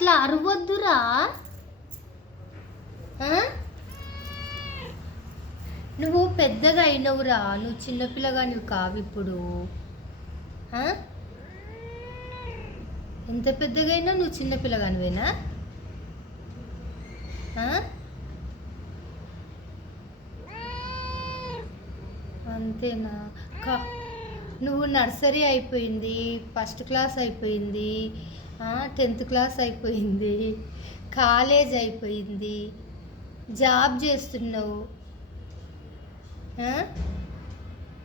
అట్లా అరవద్దురా. నువ్వు పెద్దగా అయినవురా, నువ్వు చిన్నపిల్లగా నువ్వు కావు ఇప్పుడు. ఎంత పెద్దగా అయినా నువ్వు చిన్నపిల్లగానివేనా? అంతేనా? నువ్వు నర్సరీ అయిపోయింది, ఫస్ట్ క్లాస్ అయిపోయింది, 10th క్లాస్ అయిపోయింది, కాలేజ్ అయిపోయింది, జాబ్ చేస్తున్నావు.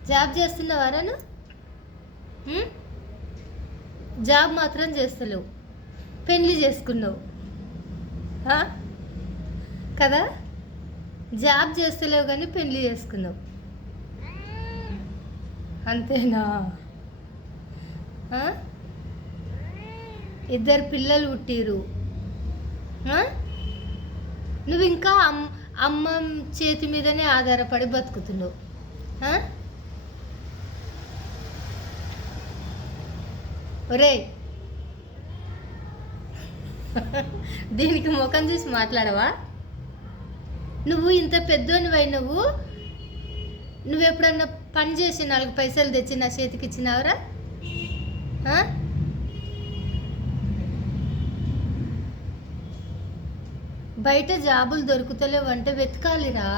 జాబ్ చేస్తున్నావారా నువ్వు? జాబ్ మాత్రం చేస్తలేవు, పెళ్ళి చేసుకున్నావు కదా? జాబ్ చేస్తలేవు కానీ పెళ్ళి చేసుకున్నావు, అంతేనా? ఇద్దరు పిల్లలు పుట్టిరు. నువ్వు ఇంకా అమ్మ చేతి మీదనే ఆధారపడి బతుకుతున్నావు. ఒరే, దీనికి ముఖం చూసి మాట్లాడవా? నువ్వు ఇంత పెద్దోనివై నువ్వు ఎప్పుడన్నా పని చేసి 4 పైసలు తెచ్చి నా చేతికి ఇచ్చినావురా? బయట జాబులు దొరుకుతలేవు అంటే వెతకాలిరా.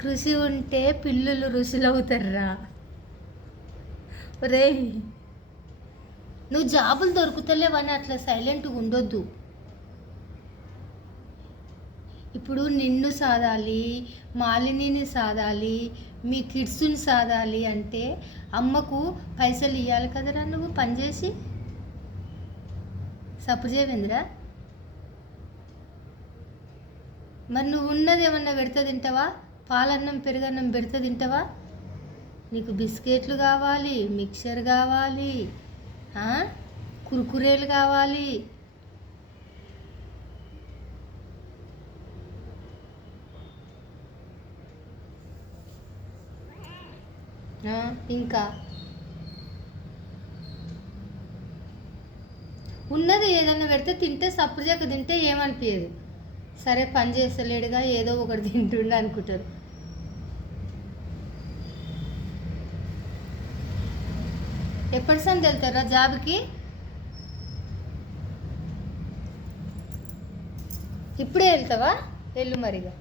కృషి ఉంటే పిల్లులు రుసులవుతారా. రే, నువ్వు జాబులు దొరుకుతలేవని అట్లా సైలెంట్గా ఉండొద్దు. ఇప్పుడు నిన్ను సాదాలి, మాలినిని సాదాలి, మీ కిడ్స్ని సాదాలి అంటే అమ్మకు పైసలు ఇవ్వాలి కదరా. నువ్వు పనిచేసి సపోర్ట్ చేయవేంద్రా? మరి నువ్వు ఉన్నది ఏమన్నా పెడితే తింటావా? పాలన్నం పెరుగన్నం పెడితే తింటావా? నీకు బిస్కెట్లు కావాలి, మిక్చర్ కావాలి, కుర్కురేలు కావాలి. ఇంకా ఉన్నది ఏదన్నా పెడితే తింటే సప్పుజాక తింటే ఏమనిపించదు. సరే పని చేస్తలేడుగా ఏదో ఒకటి తింటుండే అనుకుంటారు. ఎప్పటి సంది వెళ్తారా జాబ్కి? ఇప్పుడే వెళ్తావా? వెళ్ళు మరిగా.